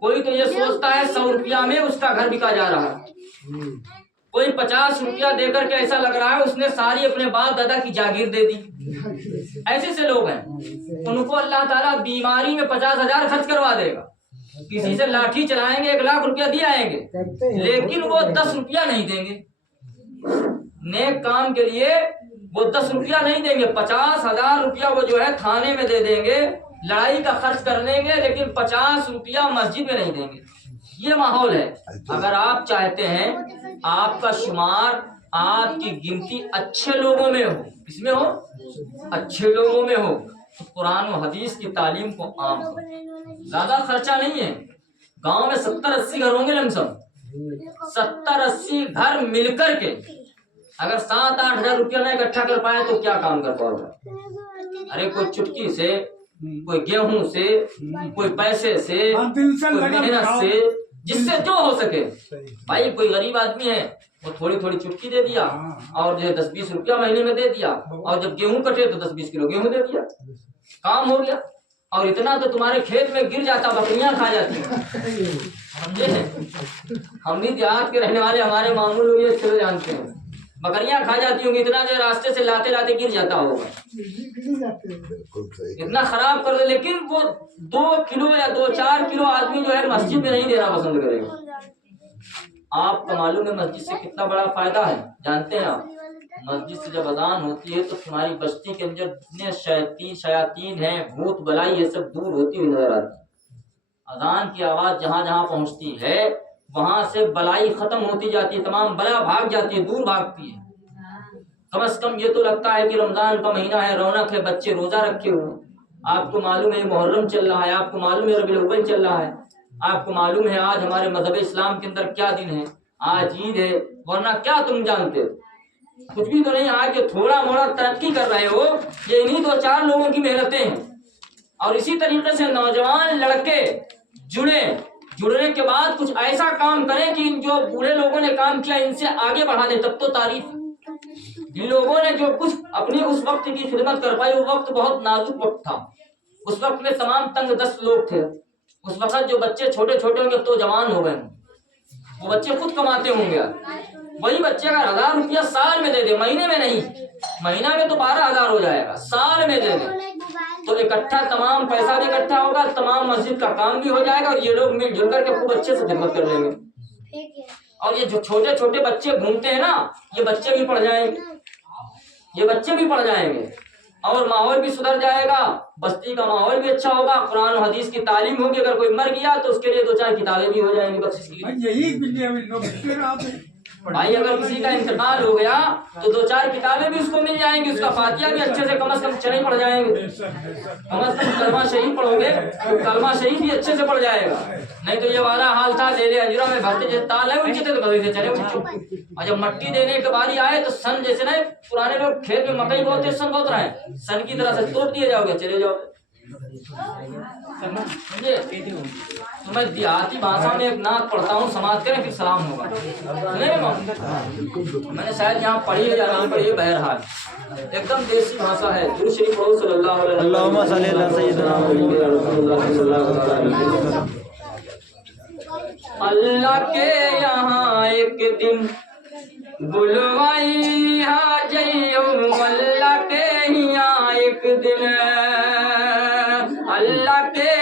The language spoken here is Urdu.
کوئی تو یہ سوچتا ہے 100 روپیہ میں اس کا گھر بکا جا رہا ہے، کوئی 50 روپیہ دے کر کے ایسا لگ رہا ہے اس نے ساری اپنے باپ دادا کی جاگیر دے دی. ایسے سے لوگ ہیں، ان کو اللہ تعالیٰ بیماری میں 50,000 خرچ کروا دے گا، کسی سے لاٹھی چلائیں گے 1,00,000 روپیہ دے آئیں گے، لیکن وہ 10 روپیہ نہیں دیں گے. نیک کام کے لیے وہ 10 روپیہ نہیں دیں گے، 50,000 روپیہ وہ جو ہے تھانے میں دے دیں گے، لڑائی کا خرچ کر لیں گے، لیکن 50 روپیہ مسجد میں نہیں دیں گے. یہ ماحول ہے. اگر آپ چاہتے ہیں آپ کا شمار، آپ کی گنتی اچھے لوگوں میں ہو، کس میں ہو؟ اچھے لوگوں میں ہو، تو قرآن و حدیث کی تعلیم کو عام کرو. زیادہ خرچہ نہیں ہے. گاؤں میں 70-80 گھر ہوں گے، لم سم 70-80 گھر مل کر کے اگر 7-8 ہزار روپیہ نہ اکٹھا کر پائے تو کیا کام کر پاؤ گا؟ ارے کوئی چٹکی سے، کوئی گیہوں سے، کوئی پیسے سے، کوئی محنت سے، جس سے جو ہو سکے. بھائی کوئی غریب آدمی ہے وہ تھوڑی تھوڑی چٹکی دے دیا اور جو 10-20 روپیہ مہینے میں دے دیا، اور جب گیہوں کٹے تو 10-20 کلو گیہوں دے دیا، کام ہو گیا. اور اتنا تو تمہارے کھیت میں گر جاتا، بکریاں کھا جاتی ہیں. سمجھے؟ ہم بھی دیہات کے رہنے والے، ہمارے ماموں لوگ یہ چلو جانتے ہیں، بکریاں کھا جاتی ہوں گی، اتنا جو راستے سے لاتے لاتے گر جاتا ہوگا، اتنا خراب کر دے. لیکن وہ 2 کلو یا 2-4 کلو آدمی جو ہے مسجد میں نہیں دینا پسند کرے گا. آپ کو معلوم ہے مسجد سے کتنا بڑا فائدہ ہے؟ جانتے ہیں آپ؟ مسجد سے جب اذان ہوتی ہے تو تمہاری بستی کے اندر جتنے شیاطین ہیں، بھوت بلائی، یہ سب دور ہوتی ہوئی نظر آتی. اذان کی آواز جہاں جہاں پہنچتی ہے وہاں سے بلائی ختم ہوتی جاتی ہے، تمام بلا بھاگ جاتی ہے، دور بھاگتی ہے. کم از کم یہ تو لگتا ہے کہ رمضان کا مہینہ ہے، رونق ہے، بچے روزہ رکھے ہوئے. آپ کو معلوم ہے محرم چل رہا ہے، آپ کو معلوم ہے ربیع الاول چل رہا ہے، آپ کو معلوم ہے آج ہمارے مذہب اسلام کے اندر کیا دن ہے، آج عید ہے. ورنہ کیا تم جانتے کچھ بھی تو نہیں. آج جو تھوڑا موڑا ترقی کر رہے ہو یہ انہیں 2-4 لوگوں کی محنتیں ہیں. اور اسی طریقے سے نوجوان لڑکے جڑنے کے بعد کچھ ایسا کام کریں کہ ان جو بوڑھے لوگوں نے کام کیا ان سے آگے بڑھا دیں، تب تو تعریف. ان لوگوں نے جو کچھ اپنی اس وقت کی خدمت کر پائی، وہ وقت بہت نازک وقت تھا. اس وقت میں تمام تنگ دست لوگ تھے. اس وقت جو بچے چھوٹے چھوٹے ہوں گے تو جوان ہو گئے، وہ بچے خود کماتے ہوں گے. وہی بچے اگر 1,000 روپیہ سال میں دے دے، مہینے میں نہیں، مہینہ میں تو 12,000 ہو جائے گا، سال میں دے دے تو اکٹھا تمام پیسہ بھی اکٹھا ہوگا، تمام مسجد کا کام بھی ہو جائے گا، اور یہ لوگ مل جل کر کے خوب اچھے سے خدمت کر لیں گے. اور یہ جو چھوٹے چھوٹے بچے گھومتے ہیں نا، یہ بچے بھی پڑھ جائیں گے، یہ بچے بھی پڑھ جائیں گے، اور ماحول بھی سدھر جائے گا، بستی کا ماحول بھی اچھا ہوگا. قرآن و حدیث کی تعلیم ہوگی. اگر کوئی مر گیا تو اس کے لیے 2-4 کتابیں بھی ہو جائیں گی بخشش کی. بھائی اگر کسی کا انتقال ہو گیا تو 2-4 کتابیں بھی اس کو مل جائیں گی، اس کا فاتحہ بھی اچھے سے کم از کم چنے پڑھ جائیں گے. کم از کم کلمہ شریف پڑھو گے تو کلمہ شریف بھی اچھے سے پڑھ جائے گا. نہیں تو یہ والا حال تھا، لے لے اجرا میں بھرتے جیسے تال ہے اونچے تو کبھی سے چلے اونچے. اور جب مٹی دینے کی باری آئے تو سن جیسے نا پرانے لوگ کھیت میں مکئی بوتے سن بوت رہے ہیں، سن کی طرح سے توڑ دیے جاؤ گے، چلے جاؤ. تو میں دیہاتی بھاشا میں ایک نعت پڑھتا ہوں، سماعت کریں پھر سلام ہوگا. میں نے شاید یہاں پڑھی ہے یا نہیں پڑھی ہے، بہرحال ایک دم دیسی بھاشا ہے. درود شریف پڑھو صلی اللہ علیہ وسلم. اللہم صلی علی سیدنا محمد. اللہ کے یہاں ایک دن بلوائی حاجیوں